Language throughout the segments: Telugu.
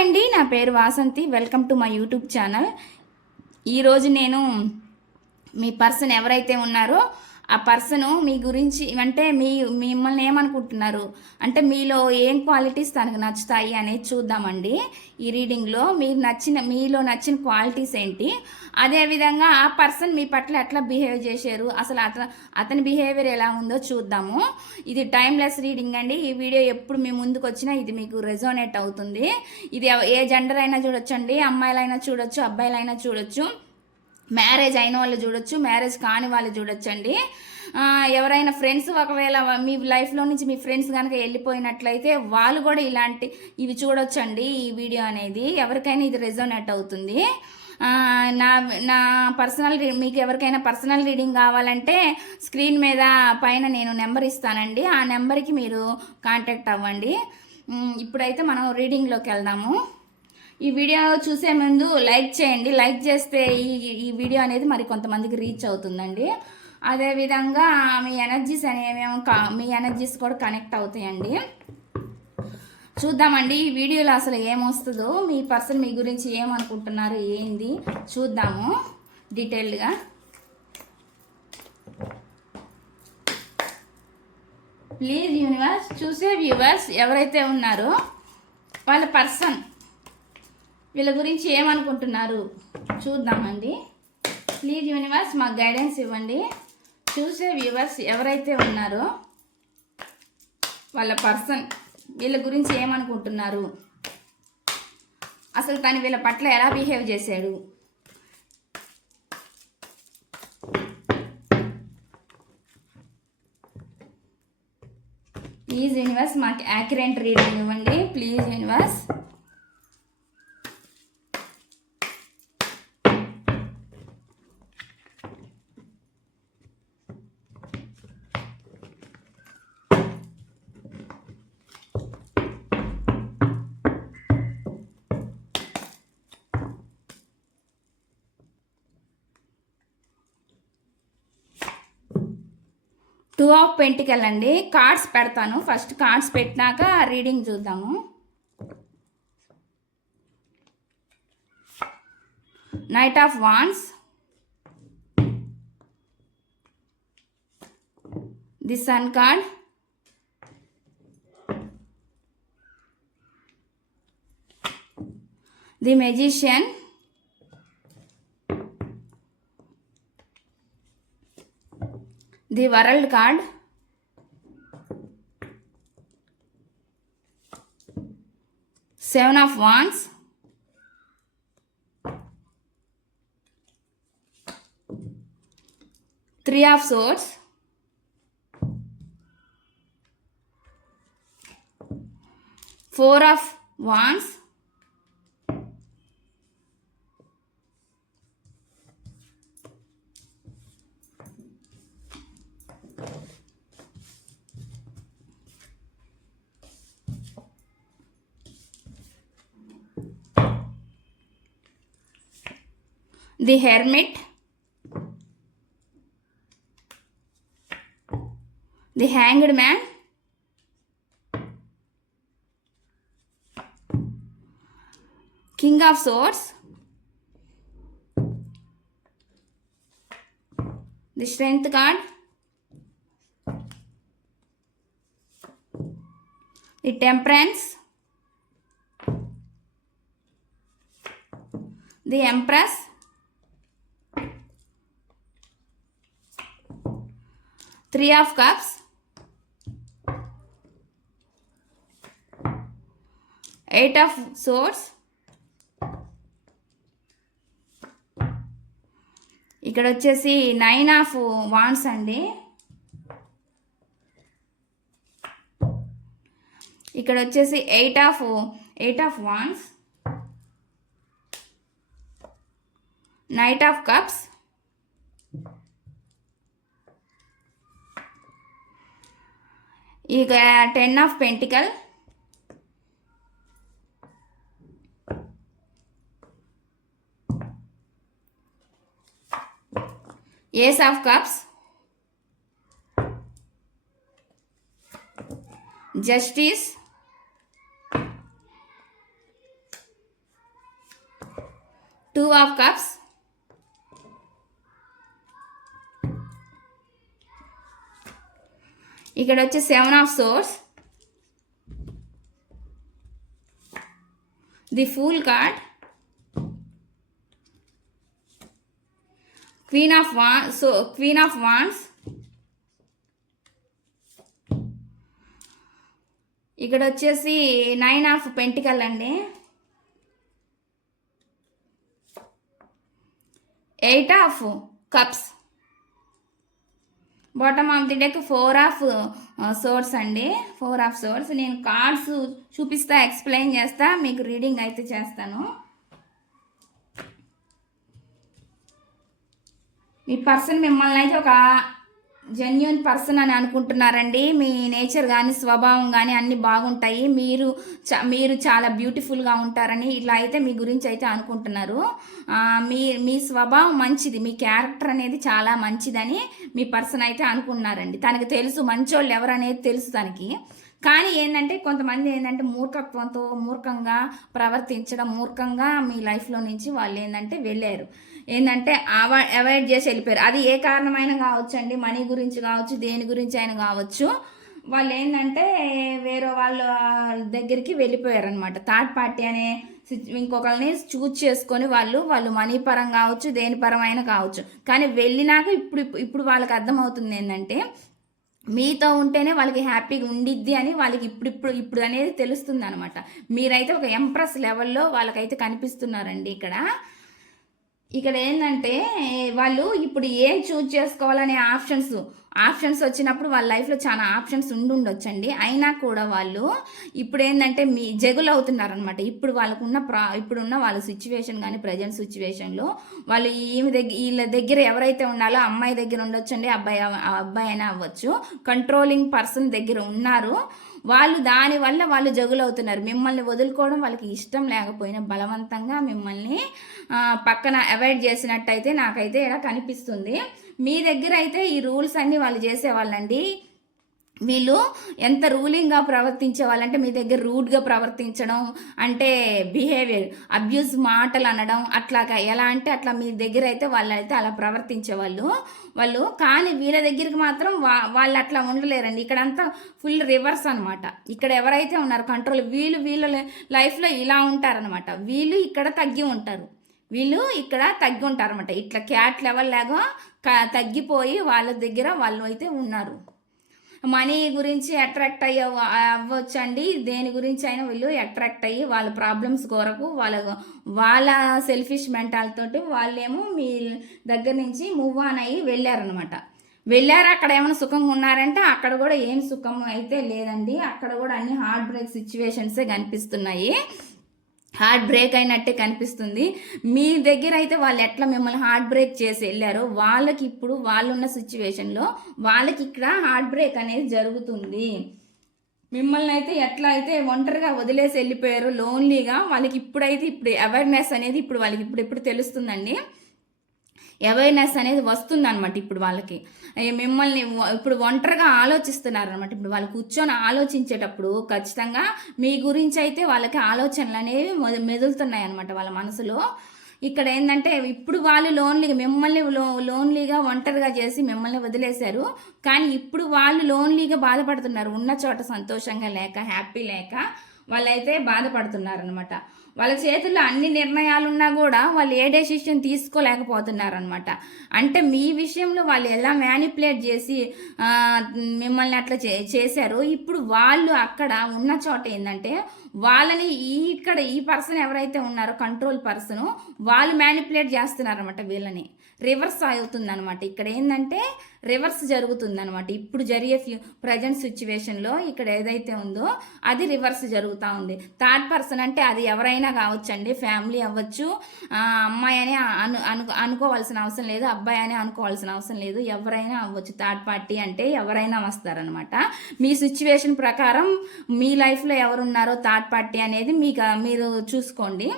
అండి నా పేరు Vasanthi. Welcome to my YouTube channel. ఈరోజు నేను మీ పర్సన్ ఎవరైతే ఉన్నారో ఆ పర్సను మీ గురించి అంటే మీ మిమ్మల్ని ఏమనుకుంటున్నారు? అంటే మీలో ఏం క్వాలిటీస్ తనకు నచ్చుతాయి అనేది చూద్దామండి. ఈ రీడింగ్లో మీరు నచ్చిన మీలో నచ్చిన క్వాలిటీస్ ఏంటి? అదేవిధంగా ఆ పర్సన్ మీ పట్ల ఎట్లా బిహేవ్ చేశారు? అసలు అతను అతని బిహేవియర్ ఎలా ఉందో చూద్దాము. ఇది టైమ్లెస్ రీడింగ్ అండి. ఈ వీడియో ఎప్పుడు మీ ముందుకు వచ్చినా ఇది మీకు రెజోనేట్ అవుతుంది. ఇది ఏ జెండర్ అయినా చూడొచ్చు అండి అమ్మాయిలైనా చూడొచ్చు అబ్బాయిలైనా చూడొచ్చు. మ్యారేజ్ అయిన వాళ్ళు చూడొచ్చు మ్యారేజ్ కాని వాళ్ళు చూడొచ్చండి. ఎవరైనా ఫ్రెండ్స్ ఒకవేళ మీ లైఫ్లో నుంచి మీ ఫ్రెండ్స్ కనుక వెళ్ళిపోయినట్లయితే వాళ్ళు కూడా ఇలాంటి ఇవి చూడొచ్చండి ఈ వీడియో అనేది. ఎవరికైనా ఇది రెజోనేట్ అవుతుంది. నా నా పర్సనల్ రీ- మీకు ఎవరికైనా పర్సనల్ రీడింగ్ కావాలంటే స్క్రీన్ మీద పైన నేను నెంబర్ ఇస్తానండి. ఆ నెంబర్కి మీరు కాంటాక్ట్ అవ్వండి. ఇప్పుడైతే మనం రీడింగ్లోకి వెళ్దాము. ఈ వీడియో చూసే ముందు లైక్ చేయండి. లైక్ చేస్తే ఈ ఈ వీడియో అనేది మరి కొంతమందికి రీచ్ అవుతుందండి. అదేవిధంగా మీ ఎనర్జీస్ అనేవి కా మీ ఎనర్జీస్ కూడా కనెక్ట్ అవుతాయండి. చూద్దామండి ఈ వీడియోలో అసలు ఏమొస్తుందో మీ పర్సన్ మీ గురించి ఏమనుకుంటున్నారు ఏంది చూద్దాము డీటెయిల్డ్గా. ప్లీజ్ యూనివర్స్ చూసే వ్యూవర్స్ ఎవరైతే ఉన్నారో వాళ్ళ పర్సన్ వీళ్ళ గురించి ఏమనుకుంటున్నారు చూద్దామండి. ప్లీజ్ యూనివర్స్ మాకు గైడెన్స్ ఇవ్వండి. చూసే వ్యూవర్స్ ఎవరైతే ఉన్నారో వాళ్ళ పర్సన్ వీళ్ళ గురించి ఏమనుకుంటున్నారు? అసలు తను వీళ్ళ పట్ల ఎలా బిహేవ్ చేశాడు? ప్లీజ్ యూనివర్స్ మాకు యాక్యురేట్ రీడింగ్ ఇవ్వండి. Please universe. Two of pentacle అండి కార్డ్స్ పెడతాను. ఫస్ట్ కార్డ్స్ పెట్టినాక రీడింగ్ చూద్దాము. Knight of wands. The sun card. The magician. the world card seven of wands. Three of swords. Four of wands. The hermit. The hanged man. King of swords. The strength card the temperance. The empress three of cups eight of swords ఇక్కడ వచ్చేసి నైన్ ఆఫ్ వాన్స్ అండి. ఇక్కడ వచ్చేసి eight of eight of wands knight of cups ఇక ten of pentacle ace of cups justice two of cups ఇక్కడ వచ్చి seven of swords the fool card queen of wand so queen of wands ఇక్కడ వచ్చేసి నైన్ ఆఫ్ పెంటికల్ అండి. Eight of cups bottom of the deck four of swords అండి. ఫోర్ ఆఫ్ సోర్స్ నేను కార్డ్స్ చూపిస్తా ఎక్స్ప్లెయిన్ చేస్తా మీకు రీడింగ్ అయితే చేస్తాను. మీ పర్సన్ మిమ్మల్ని అయితే ఒక జెన్యున్ పర్సన్ అని అనుకుంటున్నారండి. మీ నేచర్ కానీ స్వభావం కానీ అన్నీ బాగుంటాయి. మీరు చ మీరు చాలా బ్యూటిఫుల్గా ఉంటారని ఇట్లా అయితే మీ గురించి అయితే అనుకుంటున్నారు. మీ మీ స్వభావం మంచిది. మీ క్యారెక్టర్ అనేది చాలా మంచిదని మీ పర్సన్ అయితే అనుకుంటున్నారండి. తనకు తెలుసు మంచోళ్ళు ఎవరు అనేది తెలుసు తనకి. కానీ ఏంటంటే కొంతమంది ఏంటంటే మూర్ఖత్వంతో మూర్ఖంగా ప్రవర్తించడం మూర్ఖంగా మీ లైఫ్లో నుంచి వాళ్ళు ఏంటంటే వెళ్ళారు. ఏంటంటే అవా అవాయిడ్ చేసి వెళ్ళిపోయారు. అది ఏ కారణమైన కావచ్చు అండి మనీ గురించి కావచ్చు దేని గురించి అయినా కావచ్చు. వాళ్ళు ఏంటంటే వేరే వాళ్ళ దగ్గరికి వెళ్ళిపోయారు అనమాట థర్డ్ పార్టీ అనే ఇంకొకరిని చూజ్ చేసుకొని వాళ్ళు వాళ్ళు మనీ పరం కావచ్చు దేని పరమైన కావచ్చు. కానీ వెళ్ళినాక ఇప్పుడు ఇప్పుడు వాళ్ళకి అర్థమవుతుంది ఏంటంటే మీతో ఉంటేనే వాళ్ళకి హ్యాపీగా ఉండిద్ది అని వాళ్ళకి ఇప్పుడు ఇప్పుడు ఇప్పుడు అనేది తెలుస్తుంది అనమాట మీరైతే ఒక ఎంప్రెస్ లెవెల్లో వాళ్ళకైతే కనిపిస్తున్నారండి ఇక్కడ. ఇక్కడ ఏంటంటే వాళ్ళు ఇప్పుడు ఏం చూజ్ చేసుకోవాలనే ఆప్షన్స్ ఆప్షన్స్ వచ్చినప్పుడు వాళ్ళ లైఫ్లో చాలా ఆప్షన్స్ ఉండి ఉండొచ్చండి అయినా కూడా వాళ్ళు ఇప్పుడు ఏంటంటే మీ జగులు అవుతున్నారనమాట. ఇప్పుడు వాళ్ళకున్న ప్రా ఇప్పుడున్న వాళ్ళ సిచ్యువేషన్ కానీ ప్రజెంట్ సిచ్యువేషన్లో వాళ్ళు ఈమె దగ్గర వీళ్ళ దగ్గర ఎవరైతే ఉన్నారో అమ్మాయి దగ్గర ఉండొచ్చండి అబ్బాయి ఆ అబ్బాయి అయినా అవ్వచ్చు. కంట్రోలింగ్ పర్సన్ దగ్గర ఉన్నారు. వాళ్ళు దానివల్ల వాళ్ళు జగులవుతున్నారు. మిమ్మల్ని వదులుకోవడం వాళ్ళకి ఇష్టం లేకపోయినా బలవంతంగా మిమ్మల్ని పక్కన అవాయిడ్ చేసినట్టయితే నాకైతే ఇలా కనిపిస్తుంది. మీ దగ్గర అయితే ఈ రూల్స్ అన్నీ వాళ్ళు చేసేవాళ్ళండి. వీళ్ళు ఎంత రూలింగ్గా ప్రవర్తించే వాళ్ళంటే మీ దగ్గర రూడ్గా ప్రవర్తించడం అంటే బిహేవియర్ అబ్యూస్ మాటలు అనడం అట్లాగా. ఎలా అంటే అట్లా మీ దగ్గర అయితే వాళ్ళైతే అలా ప్రవర్తించే వాళ్ళు. వాళ్ళు కానీ వీళ్ళ దగ్గరికి మాత్రం వా వాళ్ళు అట్లా ఉండలేరండి. ఇక్కడంతా ఫుల్ రివర్స్ అనమాట ఇక్కడ ఎవరైతే ఉన్నారో కంట్రోల్ వీళ్ళు వీళ్ళ లైఫ్లో ఇలా ఉంటారనమాట వీళ్ళు ఇక్కడ తగ్గి ఉంటారు. వీళ్ళు ఇక్కడ తగ్గి ఉంటారు అనమాట ఇట్లా క్యాట్ లెవెల్ లాగా క- తగ్గిపోయి వాళ్ళ దగ్గర వాళ్ళు అయితే ఉన్నారు. మనీ గురించి అట్రాక్ట్ అయ్యే అవ్వచ్చండి. దేని గురించి అయినా వీళ్ళు అట్రాక్ట్ అయ్యి వాళ్ళ ప్రాబ్లమ్స్ కొరకు వాళ్ళ వాళ్ళ సెల్ఫిష్ మెంటాలతోటి వాళ్ళేమో మీ దగ్గర నుంచి మూవ్ ఆన్ అయ్యి వెళ్ళారనమాట వెళ్ళారు? అక్కడ ఏమైనా సుఖంగా ఉన్నారంటే అక్కడ కూడా ఏం సుఖం అయితే లేదండి. అక్కడ కూడా అన్ని హార్ట్ బ్రేక్ సిచ్యువేషన్సే కనిపిస్తున్నాయి. హార్ట్ బ్రేక్ అయినట్టే కనిపిస్తుంది. మీ దగ్గర అయితే వాళ్ళు ఎట్లా మిమ్మల్ని హార్ట్ బ్రేక్ చేసి వెళ్ళారో వాళ్ళకి ఇప్పుడు వాళ్ళున్న సిచ్యువేషన్లో వాళ్ళకి ఇక్కడ హార్ట్ బ్రేక్ అనేది జరుగుతుంది. మిమ్మల్ని అయితే ఎట్లా అయితే ఒంటరిగా వదిలేసి వెళ్ళిపోయారో లోన్లీగా వాళ్ళకి ఇప్పుడైతే ఇప్పుడు అవేర్నెస్ అనేది ఇప్పుడు వాళ్ళకి ఇప్పుడు ఇప్పుడు తెలుస్తుందండి. అవేర్నెస్ అనేది వస్తుందన్నమాట ఇప్పుడు వాళ్ళకి. మిమ్మల్ని ఇప్పుడు ఒంటరిగా ఆలోచిస్తున్నారు అనమాట ఇప్పుడు వాళ్ళు కూర్చొని ఆలోచించేటప్పుడు ఖచ్చితంగా మీ గురించి అయితే వాళ్ళకి ఆలోచనలు అనేవి మొద- మెదులుతున్నాయి అనమాట వాళ్ళ మనసులో. ఇక్కడ ఏంటంటే ఇప్పుడు వాళ్ళు లోన్లీగా మిమ్మల్ని లో లోన్లీగా ఒంటరిగా చేసి మిమ్మల్ని వదిలేశారు. కానీ ఇప్పుడు వాళ్ళు లోన్లీగా బాధపడుతున్నారు. ఉన్న చోట సంతోషంగా లేక హ్యాపీ లేక వాళ్ళైతే అయితే బాధపడుతున్నారనమాట వాళ్ళ చేతుల్లో అన్ని నిర్ణయాలు ఉన్నా కూడా వాళ్ళు ఏ డెసిషన్ తీసుకోలేకపోతున్నారనమాట అంటే మీ విషయంలో వాళ్ళు ఎలా మ్యానిపులేట్ చేసి మిమ్మల్ని అట్లా చే చేశారో ఇప్పుడు వాళ్ళు అక్కడ ఉన్న చోట ఏంటంటే వాళ్ళని ఈ ఇక్కడ ఈ పర్సన్ ఎవరైతే ఉన్నారో కంట్రోల్ పర్సన్ వాళ్ళు మ్యానిపులేట్ చేస్తున్నారనమాట వీళ్ళని. రివర్స్ అవుతుంది అనమాట ఇక్కడ ఏంటంటే రివర్స్ జరుగుతుంది అనమాట ఇప్పుడు జరిగే ఫ్యూ ప్రజెంట్ సిచ్యువేషన్లో ఇక్కడ ఏదైతే ఉందో అది రివర్స్ జరుగుతూ ఉంది. థర్డ్ పర్సన్ అంటే అది ఎవరైనా కావచ్చండి. ఫ్యామిలీ అవ్వచ్చు. అమ్మాయి అని అను అను అనుకోవాల్సిన అవసరం లేదు. అబ్బాయి అని అనుకోవాల్సిన అవసరం లేదు. ఎవరైనా అవ్వచ్చు. థర్డ్ పార్టీ అంటే ఎవరైనా వస్తారనమాట మీ సిచ్యువేషన్ ప్రకారం మీ లైఫ్లో ఎవరున్నారో థర్డ్ పార్టీ అనేది మీకు మీరు చూసుకోండి.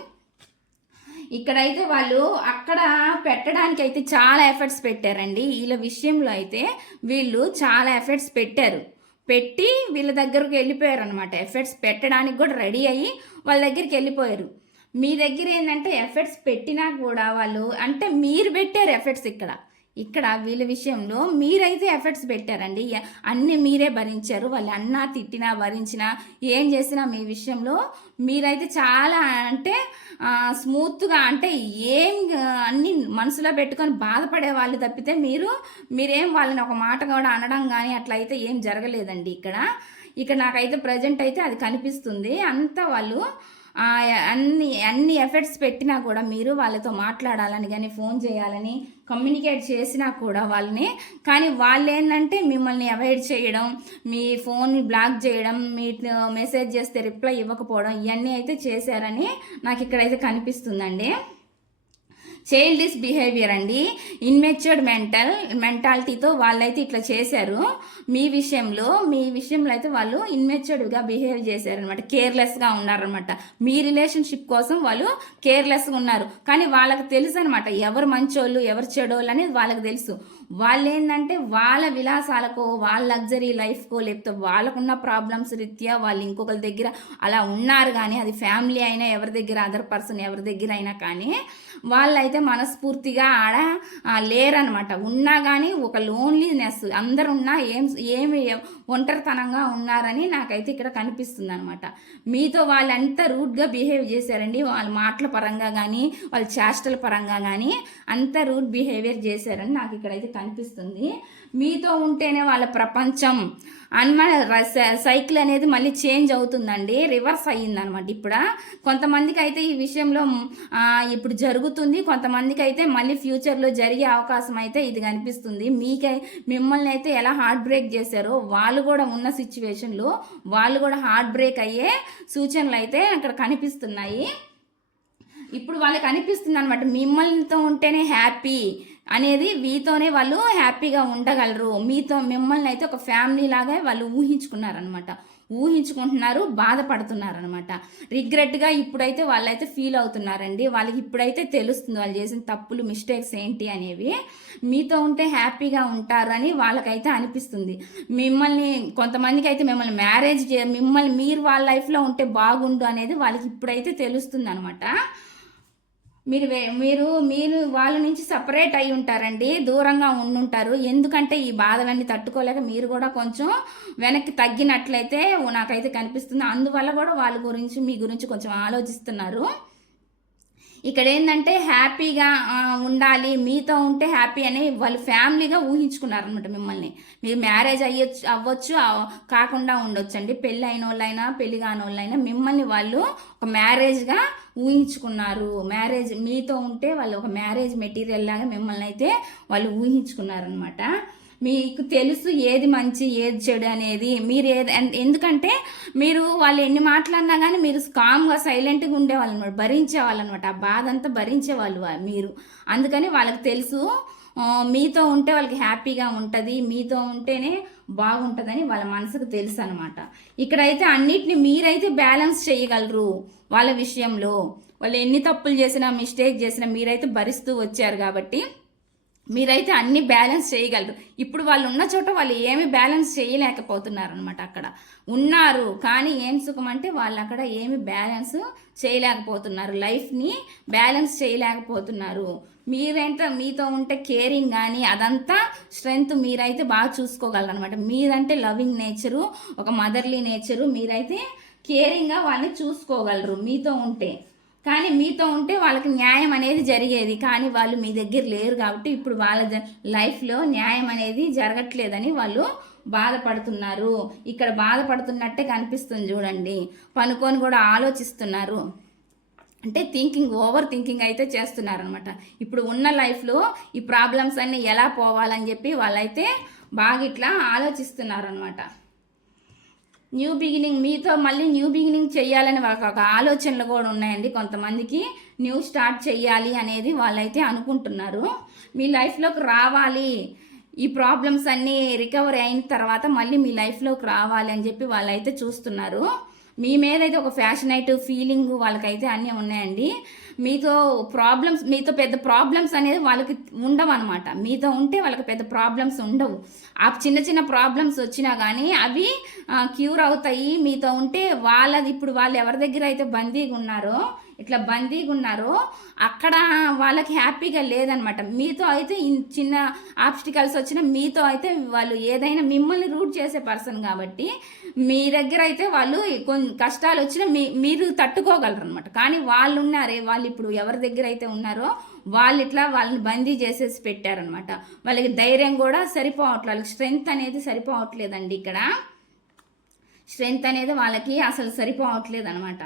ఇక్కడైతే వాళ్ళు అక్కడ పెట్టడానికి అయితే చాలా ఎఫర్ట్స్ పెట్టారండి. వీళ్ళ విషయంలో అయితే వీళ్ళు చాలా ఎఫర్ట్స్ పెట్టారు. పెట్టి వీళ్ళ దగ్గరకు వెళ్ళిపోయారు అనమాట ఎఫర్ట్స్ పెట్టడానికి కూడా రెడీ అయ్యి వాళ్ళ దగ్గరికి వెళ్ళిపోయారు. మీ దగ్గర ఏంటంటే ఎఫర్ట్స్ పెట్టినా కూడా వాళ్ళు అంటే మీరు పెట్టారు ఎఫర్ట్స్ ఇక్కడ. ఇక్కడ వీళ్ళ విషయంలో మీరైతే ఎఫర్ట్స్ పెట్టారండి. అన్ని మీరే భరించారు. వాళ్ళు అన్నా తిట్టినా భరించినా ఏం చేసినా మీ విషయంలో మీరైతే చాలా అంటే స్మూత్గా అంటే ఏం అన్నీ అన్ని మనసులో పెట్టుకొని బాధపడే వాళ్ళు తప్పితే మీరు మీరేం వాళ్ళని ఒక మాట కూడా అనడం కానీ అట్లా అయితే ఏం జరగలేదండి ఇక్కడ. ఇక్కడ నాకైతే ప్రజెంట్ అయితే అది కనిపిస్తుంది. అంతా వాళ్ళు అన్ని అన్ని ఎఫర్ట్స్ పెట్టినా కూడా మీరు వాళ్ళతో మాట్లాడాలని కానీ ఫోన్ చేయాలని కమ్యూనికేట్ చేసినా కూడా వాళ్ళని. కానీ వాళ్ళు ఏంటంటే మిమ్మల్ని అవాయిడ్ చేయడం మీ ఫోన్ బ్లాక్ చేయడం మీ మెసేజ్ చేస్తే రిప్లై ఇవ్వకపోవడం ఇవన్నీ అయితే చేశారని నాకు ఇక్కడైతే కనిపిస్తుందండి. చైల్డిష్ బిహేవియర్ అండి. ఇన్మెచ్యూర్డ్ మెంటల్ మెంటాలిటీతో వాళ్ళైతే ఇట్లా చేశారు. మీ విషయంలో మీ విషయంలో అయితే వాళ్ళు ఇన్మెచ్యూర్డ్గా బిహేవ్ చేశారనమాట కేర్లెస్గా ఉన్నారనమాట మీ రిలేషన్షిప్ కోసం వాళ్ళు కేర్లెస్గా ఉన్నారు. కానీ వాళ్ళకి తెలుసు అనమాట ఎవరు మంచోళ్ళు ఎవరు చెడోళ్ళు అనేది వాళ్ళకి తెలుసు. వాళ్ళు ఏంటంటే వాళ్ళ విలాసాలకో వాళ్ళ లగ్జరీ లైఫ్కో లేకపోతే వాళ్ళకున్న ప్రాబ్లమ్స్ రీత్యా వాళ్ళు ఇంకొకరి దగ్గర అలా ఉన్నారు కానీ అది ఫ్యామిలీ అయినా ఎవరి దగ్గర అదర్ పర్సన్ ఎవరి దగ్గర అయినా కానీ వాళ్ళైతే మనస్ఫూర్తిగా ఆడ లేరనమాట ఉన్నా కానీ ఒక లోన్లీనెస్ అందరు ఉన్నా ఏం ఏమి ఒంటరితనంగా ఉన్నారని నాకైతే ఇక్కడ కనిపిస్తుంది అనమాట మీతో వాళ్ళు అంత రూడ్గా బిహేవ్ చేశారండి. వాళ్ళ మాటల పరంగా కానీ వాళ్ళ చేష్టల పరంగా కానీ అంత రూడ్ బిహేవియర్ చేశారని నాకు ఇక్కడైతే కనిపిస్తుంది. మీతో ఉంటేనే వాళ్ళ ప్రపంచం అన్మ సైకిల్ అనేది మళ్ళీ చేంజ్ అవుతుందండి రివర్స్ అయ్యిందనమాట ఇప్పుడు. కొంతమందికి అయితే ఈ విషయంలో ఇప్పుడు జరుగుతుంది కొంతమందికి అయితే మళ్ళీ ఫ్యూచర్లో జరిగే అవకాశం అయితే ఇది కనిపిస్తుంది. మీకై మిమ్మల్ని అయితే ఎలా హార్ట్ బ్రేక్ చేశారో వాళ్ళు కూడా ఉన్న సిచ్యువేషన్లో వాళ్ళు కూడా హార్ట్ బ్రేక్ అయ్యే సూచనలు అయితే అక్కడ కనిపిస్తున్నాయి. ఇప్పుడు వాళ్ళకి అనిపిస్తుంది అనమాట మిమ్మల్నితో ఉంటేనే హ్యాపీ అనేది మీతోనే వాళ్ళు హ్యాపీగా ఉండగలరు. మీతో మిమ్మల్ని అయితే ఒక ఫ్యామిలీ లాగా వాళ్ళు ఊహించుకున్నారనమాట ఊహించుకుంటున్నారు బాధపడుతున్నారనమాట రిగ్రెట్గా ఇప్పుడైతే వాళ్ళైతే ఫీల్ అవుతున్నారండి. వాళ్ళకి ఇప్పుడైతే తెలుస్తుంది వాళ్ళు చేసిన తప్పులు మిస్టేక్స్ ఏంటి అనేవి. మీతో ఉంటే హ్యాపీగా ఉంటారు అని వాళ్ళకైతే అనిపిస్తుంది. మిమ్మల్ని కొంతమందికి అయితే మిమ్మల్ని మ్యారేజ్ చే మిమ్మల్ని మీరు వాళ్ళ లైఫ్లో ఉంటే బాగుండు అనేది వాళ్ళకి ఇప్పుడైతే తెలుస్తుంది అనమాట మీరు వే- మీరు మీరు వాళ్ళ నుంచి సపరేట్ అయి ఉంటారండి దూరంగా ఉండుంటారు. ఎందుకంటే ఈ బాధలన్నీ తట్టుకోలేక మీరు కూడా కొంచెం వెనక్కి తగ్గినట్లయితే నాకైతే కనిపిస్తుంది. అందువల్ల కూడా వాళ్ళ గురించి మీ గురించి కొంచెం ఆలోచిస్తున్నారు. ఇక్కడ ఏంటంటే హ్యాపీగా ఉండాలి మీతో ఉంటే హ్యాపీ అని వాళ్ళు ఫ్యామిలీగా ఊహించుకున్నారనమాట మిమ్మల్ని. మీరు మ్యారేజ్ అయ్యొచ్చు అవ్వచ్చు కాకుండా ఉండొచ్చు అండి పెళ్ళి అయిన వాళ్ళైనా పెళ్ళి కాని వాళ్ళైనా మిమ్మల్ని వాళ్ళు ఒక మ్యారేజ్గా ఊహించుకున్నారు. మ్యారేజ్ మీతో ఉంటే వాళ్ళు ఒక మ్యారేజ్ మెటీరియల్ లాగా మిమ్మల్ని అయితే వాళ్ళు ఊహించుకున్నారనమాట మీకు తెలుసు ఏది మంచి ఏది చెడు అనేది. మీరు ఏది ఎందుకంటే మీరు వాళ్ళు ఎన్ని మాట్లాడినా కానీ మీరు కామ్గా సైలెంట్గా ఉండేవాళ్ళు అనమాట. భరించేవాళ్ళు అనమాట. ఆ బాధ అంతా భరించేవాళ్ళు మీరు. అందుకని వాళ్ళకి తెలుసు మీతో ఉంటే వాళ్ళకి హ్యాపీగా ఉంటుంది మీతో ఉంటేనే బాగుంటుందని వాళ్ళ మనసుకు తెలుసు అనమాట. ఇక్కడైతే అన్నిటిని మీరైతే బ్యాలెన్స్ చేయగలరు వాళ్ళ విషయంలో. వాళ్ళు ఎన్ని తప్పులు చేసినా మిస్టేక్ చేసినా మీరైతే భరిస్తూ వచ్చారు కాబట్టి మీరైతే అన్ని బ్యాలెన్స్ చేయగలరు. ఇప్పుడు వాళ్ళు ఉన్న చోట వాళ్ళు ఏమి బ్యాలెన్స్ చేయలేకపోతున్నారు అనమాట అక్కడ. ఉన్నారు కానీ ఏం సుఖం అంటే వాళ్ళు అక్కడ ఏమి బ్యాలెన్స్ చేయలేకపోతున్నారు. లైఫ్ని బ్యాలెన్స్ చేయలేకపోతున్నారు. మీరైతే మీతో ఉంటే కేరింగ్ కానీ అదంతా స్ట్రెంగ్త్ మీరైతే బాగా చూసుకోగలరు అనమాట మీరంటే లవింగ్ నేచరు ఒక మదర్లీ నేచరు. మీరైతే కేరింగ్గా వాళ్ళని చూసుకోగలరు మీతో ఉంటే. కానీ మీతో ఉంటే వాళ్ళకి న్యాయం అనేది జరిగేది. కానీ వాళ్ళు మీ దగ్గర లేరు కాబట్టి ఇప్పుడు వాళ్ళ లైఫ్లో న్యాయం అనేది జరగట్లేదని వాళ్ళు బాధపడుతున్నారు. ఇక్కడ బాధపడుతున్నట్టే కనిపిస్తుంది చూడండి. పనుకొని కూడా ఆలోచిస్తున్నారు. అంటే థింకింగ్ ఓవర్ థింకింగ్ అయితే చేస్తున్నారనమాట ఇప్పుడు ఉన్న లైఫ్లో ఈ ప్రాబ్లమ్స్ అన్నీ ఎలా పోవాలని చెప్పి వాళ్ళైతే బాగా ఇట్లా ఆలోచిస్తున్నారనమాట న్యూ బిగినింగ్ మీతో మళ్ళీ న్యూ బిగినింగ్ చేయాలని ఒక ఆలోచనలు కూడా ఉన్నాయండి. కొంతమందికి న్యూ స్టార్ట్ చేయాలి అనేది వాళ్ళైతే అనుకుంటున్నారు. మీ లైఫ్లోకి రావాలి. ఈ ప్రాబ్లమ్స్ అన్నీ రికవరీ అయిన తర్వాత మళ్ళీ మీ లైఫ్లోకి రావాలి అని చెప్పి వాళ్ళైతే చూస్తున్నారు. మీ మీద అయితే ఒక ఫ్యాషనైట్ ఫీలింగ్ వాళ్ళకైతే అన్నీ ఉన్నాయండి. మీతో ప్రాబ్లమ్స్ మీతో పెద్ద ప్రాబ్లమ్స్ అనేది వాళ్ళకి ఉండవు అనమాట మీతో ఉంటే వాళ్ళకి పెద్ద ప్రాబ్లమ్స్ ఉండవు. ఆ చిన్న చిన్న ప్రాబ్లమ్స్ వచ్చినా కానీ అవి క్యూర్ అవుతాయి. మీతో ఉంటే వాళ్ళది ఇప్పుడు వాళ్ళు ఎవరి దగ్గర అయితే బందీగా ఉన్నారో ఇట్లా బందీగా ఉన్నారో అక్కడ వాళ్ళకి హ్యాపీగా లేదనమాట. మీతో అయితే ఇన్- చిన్న ఆబ్స్టికల్స్ వచ్చినా మీతో అయితే వాళ్ళు ఏదైనా మిమ్మల్ని రూట్ చేసే పర్సన్ కాబట్టి మీ దగ్గర అయితే వాళ్ళు కొన్ని కష్టాలు వచ్చినా మీ మీరు తట్టుకోగలరు అనమాట కానీ వాళ్ళు ఉన్నారే వాళ్ళు ఇప్పుడు ఎవరి దగ్గర అయితే ఉన్నారో వాళ్ళు ఇట్లా వాళ్ళని బందీ చేసేసి పెట్టారనమాట. వాళ్ళకి ధైర్యం కూడా సరిపోవట్లేదు వాళ్ళకి స్ట్రెంగ్త్ అనేది సరిపోవట్లేదండి ఇక్కడ. స్ట్రెంగ్త్ అనేది వాళ్ళకి అసలు సరిపోవట్లేదు అనమాట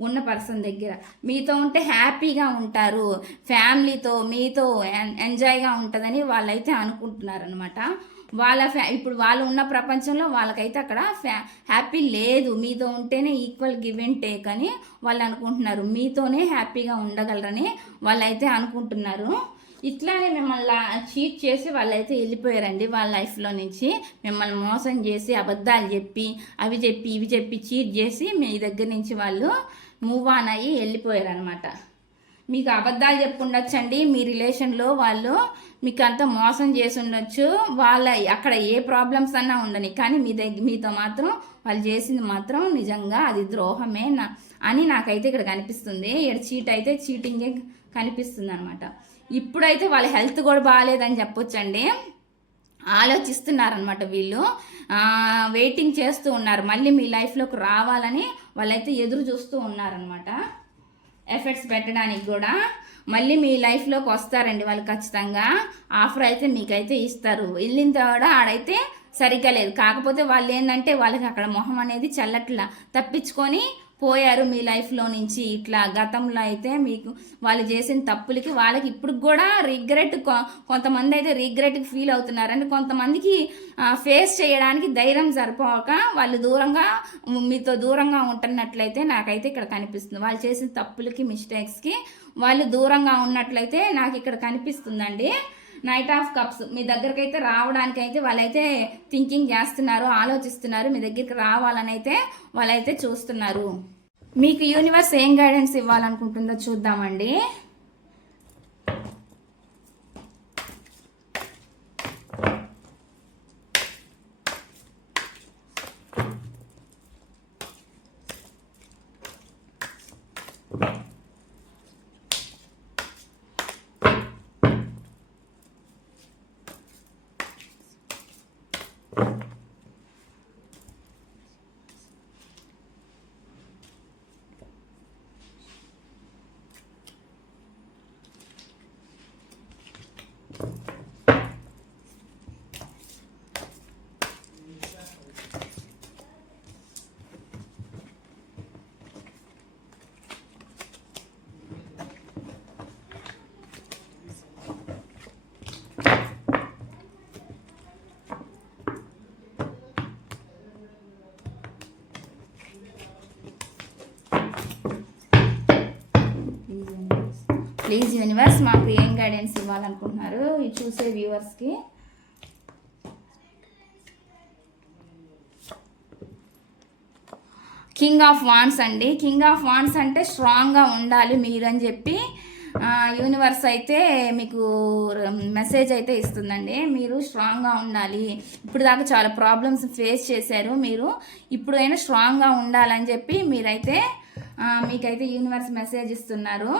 ఉన్న పర్సన్ దగ్గర. మీతో ఉంటే హ్యాపీగా ఉంటారు. ఫ్యామిలీతో మీతో ఎంజాయ్గా ఉంటుందని వాళ్ళైతే అనుకుంటున్నారనమాట వాళ్ళ ఫ్యా ఇప్పుడు వాళ్ళు ఉన్న ప్రపంచంలో వాళ్ళకైతే అక్కడ ఫ్యా హ్యాపీ లేదు. మీతో ఉంటేనే ఈక్వల్ గివ్ అండ్ టేక్ అని వాళ్ళు అనుకుంటున్నారు. మీతోనే హ్యాపీగా ఉండగలరని వాళ్ళైతే అనుకుంటున్నారు. ఇట్లానే మిమ్మల్ని చీట్ చేసి వాళ్ళైతే వెళ్ళిపోయారండి వాళ్ళ లైఫ్లో నుంచి. మిమ్మల్ని మోసం చేసి అబద్ధాలు చెప్పి అవి చెప్పి ఇవి చెప్పి చీట్ చేసి మీ దగ్గర నుంచి వాళ్ళు మూవ్ ఆన్ అయ్యి వెళ్ళిపోయారు అనమాట మీకు అబద్ధాలు చెప్పుండొచ్చండి మీ రిలేషన్లో వాళ్ళు మీకు అంత మోసం చేసి ఉండొచ్చు. వాళ్ళ అక్కడ ఏ ప్రాబ్లమ్స్ అన్నా ఉండని కానీ మీ దగ్గర మీతో మాత్రం వాళ్ళు చేసింది మాత్రం నిజంగా అది ద్రోహమే నా అని నాకైతే ఇక్కడ కనిపిస్తుంది. ఇక్కడ చీట్ అయితే చీటింగే కనిపిస్తుంది అనమాట ఇప్పుడైతే వాళ్ళ హెల్త్ కూడా బాగాలేదని చెప్పొచ్చండి. ఆలోచిస్తున్నారనమాట వీళ్ళు. వెయిటింగ్ చేస్తూ ఉన్నారు. మళ్ళీ మీ లైఫ్లోకి రావాలని వాళ్ళైతే ఎదురు చూస్తూ ఉన్నారనమాట ఎఫర్ట్స్ పెట్టడానికి కూడా. మళ్ళీ మీ లైఫ్లోకి వస్తారండి వాళ్ళు ఖచ్చితంగా. ఆఫర్ అయితే మీకైతే ఇస్తారు. వెళ్ళిన తర్వాత ఆడైతే సరిగ్గా లేదు. కాకపోతే వాళ్ళు ఏంటంటే వాళ్ళకి అక్కడ మొహం అనేది చల్లట్లా తప్పించుకొని పోయారు మీ లైఫ్లో నుంచి. ఇట్లా గతంలో అయితే మీకు వాళ్ళు చేసిన తప్పులకి వాళ్ళకి ఇప్పుడు కూడా రిగ్రెట్ కొంతమంది అయితే రిగ్రెట్ ఫీల్ అవుతున్నారు. అంటే కొంతమందికి ఫేస్ చేయడానికి ధైర్యం సరిపోక వాళ్ళు దూరంగా మీతో దూరంగా ఉంటున్నట్లయితే నాకైతే ఇక్కడ కనిపిస్తుంది. వాళ్ళు చేసిన తప్పులకి మిస్టేక్స్కి వాళ్ళు దూరంగా ఉన్నట్లయితే నాకు ఇక్కడ కనిపిస్తుందండి. నైట్ ఆఫ్ కప్స్ మీ దగ్గరికి అయితే రావడానికి అయితే వాళ్ళైతే థింకింగ్ చేస్తున్నారు ఆలోచిస్తున్నారు. మీ దగ్గరికి రావాలని అయితే వాళ్ళైతే చూస్తున్నారు. మీకు యూనివర్స్ ఏం గైడెన్స్ ఇవ్వాలనుకుంటుందో చూద్దామండి ప్లీజ్ యూనివర్స్ మాకు ఏం గైడెన్స్ ఇవ్వాలనుకుంటున్నారు? ఇది చూసే వ్యూవర్స్కి కింగ్ ఆఫ్ వాన్స్ అండి. కింగ్ ఆఫ్ వాన్స్ అంటే స్ట్రాంగ్గా ఉండాలి మీరు అని చెప్పి యూనివర్స్ అయితే మీకు మెసేజ్ అయితే ఇస్తుందండి. మీరు స్ట్రాంగ్గా ఉండాలి. ఇప్పుడు దాకా చాలా ప్రాబ్లమ్స్ ఫేస్ చేశారు మీరు. ఇప్పుడైనా స్ట్రాంగ్గా ఉండాలని చెప్పి మీరైతే మీకైతే యూనివర్స్ మెసేజ్ ఇస్తున్నారు.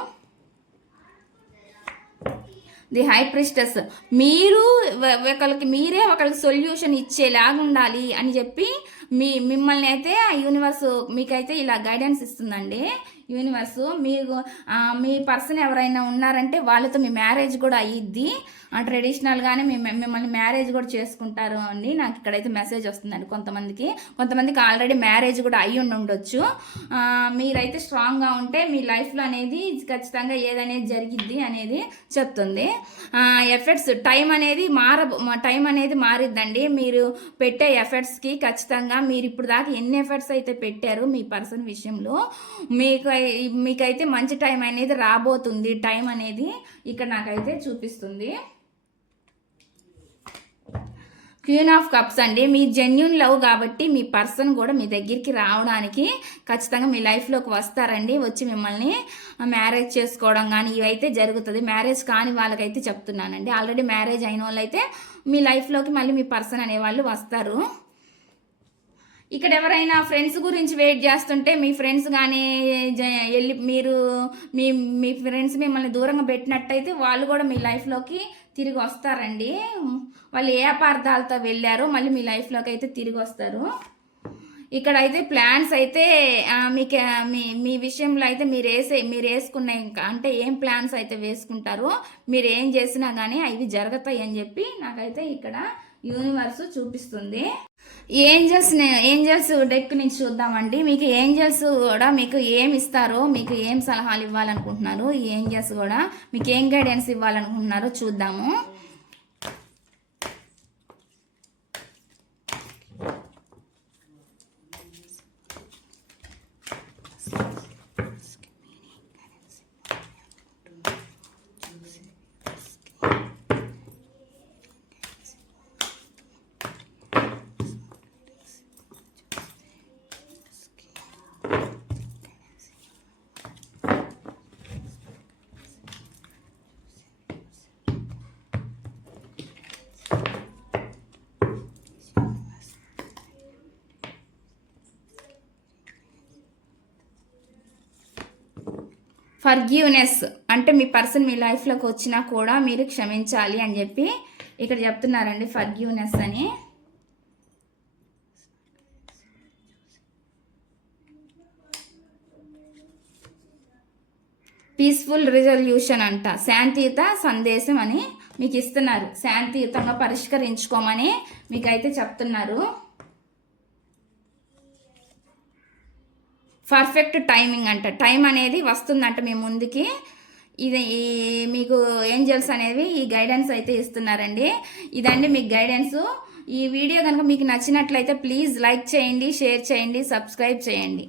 ది హై ప్రిస్టస్ మీరు ఒకరికి మీరే ఒకరికి సొల్యూషన్ ఇచ్చేలాగా ఉండాలి అని చెప్పి మీ మిమ్మల్ని అయితే ఆ యూనివర్స్ మీకైతే ఇలా గైడెన్స్ ఇస్తుందండి. యూనివర్స్ మీరు మీ పర్సన్ ఎవరైనా ఉన్నారంటే వాళ్ళతో మీ మ్యారేజ్ కూడా అయ్యిద్ది. ట్రెడిషనల్గానే మీ మిమ్మల్ని మ్యారేజ్ కూడా చేసుకుంటారు అండి. నాకు ఇక్కడైతే మెసేజ్ వస్తుందండి కొంతమందికి. కొంతమందికి ఆల్రెడీ మ్యారేజ్ కూడా అయ్యి ఉండొచ్చు. మీరైతే స్ట్రాంగ్గా ఉంటే మీ లైఫ్లో అనేది ఖచ్చితంగా ఏదనేది జరిగిద్ది అనేది చెప్తుంది. ఎఫర్ట్స్ టైం అనేది మార టైం అనేది మారిద్దండి. మీరు పెట్టే ఎఫర్ట్స్కి ఖచ్చితంగా మీరు ఇప్పుడు దాకా ఎన్ని ఎఫర్ట్స్ అయితే పెట్టారు మీ పర్సన్ విషయంలో మీకు మీకైతే మంచి టైం అనేది రాబోతుంది. టైం అనేది ఇక్కడ నాకైతే చూపిస్తుంది. క్వీన్ ఆఫ్ కప్స్ అండి. మీ జెన్యున్ లవ్ కాబట్టి మీ పర్సన్ కూడా మీ దగ్గరికి రావడానికి ఖచ్చితంగా మీ లైఫ్లోకి వస్తారండి. వచ్చి మిమ్మల్ని మ్యారేజ్ చేసుకోవడం కానీ ఇవైతే జరుగుతుంది. మ్యారేజ్ కాని వాళ్ళకైతే చెప్తున్నానండి. ఆల్రెడీ మ్యారేజ్ అయిన వాళ్ళైతే మీ లైఫ్లోకి మళ్ళీ మీ పర్సన్ అనేవాళ్ళు వస్తారు. ఇక్కడ ఎవరైనా ఫ్రెండ్స్ గురించి వెయిట్ చేస్తుంటే మీ ఫ్రెండ్స్ కానీ జ- వెళ్ళి మీరు మీ మీ ఫ్రెండ్స్ మిమ్మల్ని దూరంగా పెట్టినట్టయితే వాళ్ళు కూడా మీ లైఫ్లోకి తిరిగి వస్తారండి. వాళ్ళు ఏ అపార్థాలతో వెళ్ళారో మళ్ళీ మీ లైఫ్లోకి అయితే తిరిగి వస్తారు. ఇక్కడ అయితే ప్లాన్స్ అయితే మీకు మీ మీ విషయంలో అయితే మీరు వేసే మీరు వేసుకున్న ఇంకా అంటే ఏం ప్లాన్స్ అయితే వేసుకుంటారో మీరు ఏం చేసినా కానీ అవి జరుగుతాయి అని చెప్పి నాకైతే ఇక్కడ యూనివర్స్ చూపిస్తుంది. ఏంజల్స్ ఏంజల్స్ డెక్ నుంచి చూద్దామండి. మీకు ఏంజల్స్ కూడా మీకు ఏం ఇస్తారో మీకు ఏం సలహాలు ఇవ్వాలనుకుంటున్నారు ఈ ఏంజల్స్ కూడా మీకు ఏం గైడెన్స్ ఇవ్వాలనుకుంటున్నారో చూద్దాము. ఫర్గ్యూనెస్ అంటే మీ పర్సన్ మీ లైఫ్లోకి వచ్చినా కూడా మీరు క్షమించాలి అని చెప్పి ఇక్కడ చెప్తున్నారండి ఫర్గ్యూనెస్ అని. పీస్ఫుల్ రిజల్యూషన్ అంట. శాంతియుత సందేశం అని మీకు ఇస్తున్నారు. శాంతియుతంగా పరిష్కరించుకోమని మీకైతే చెప్తున్నారు. పర్ఫెక్ట్ టైమింగ్ అంట. టైం అనేది వస్తుందంట మీ ముందుకి. ఇది ఈ మీకు ఏంజల్స్ అనేవి ఈ గైడెన్స్ అయితే ఇస్తున్నారండి. ఇదండి మీకు గైడెన్స్. ఈ వీడియో కనుక మీకు నచ్చినట్లయితే ప్లీజ్ లైక్ చేయండి షేర్ చేయండి సబ్స్క్రైబ్ చేయండి.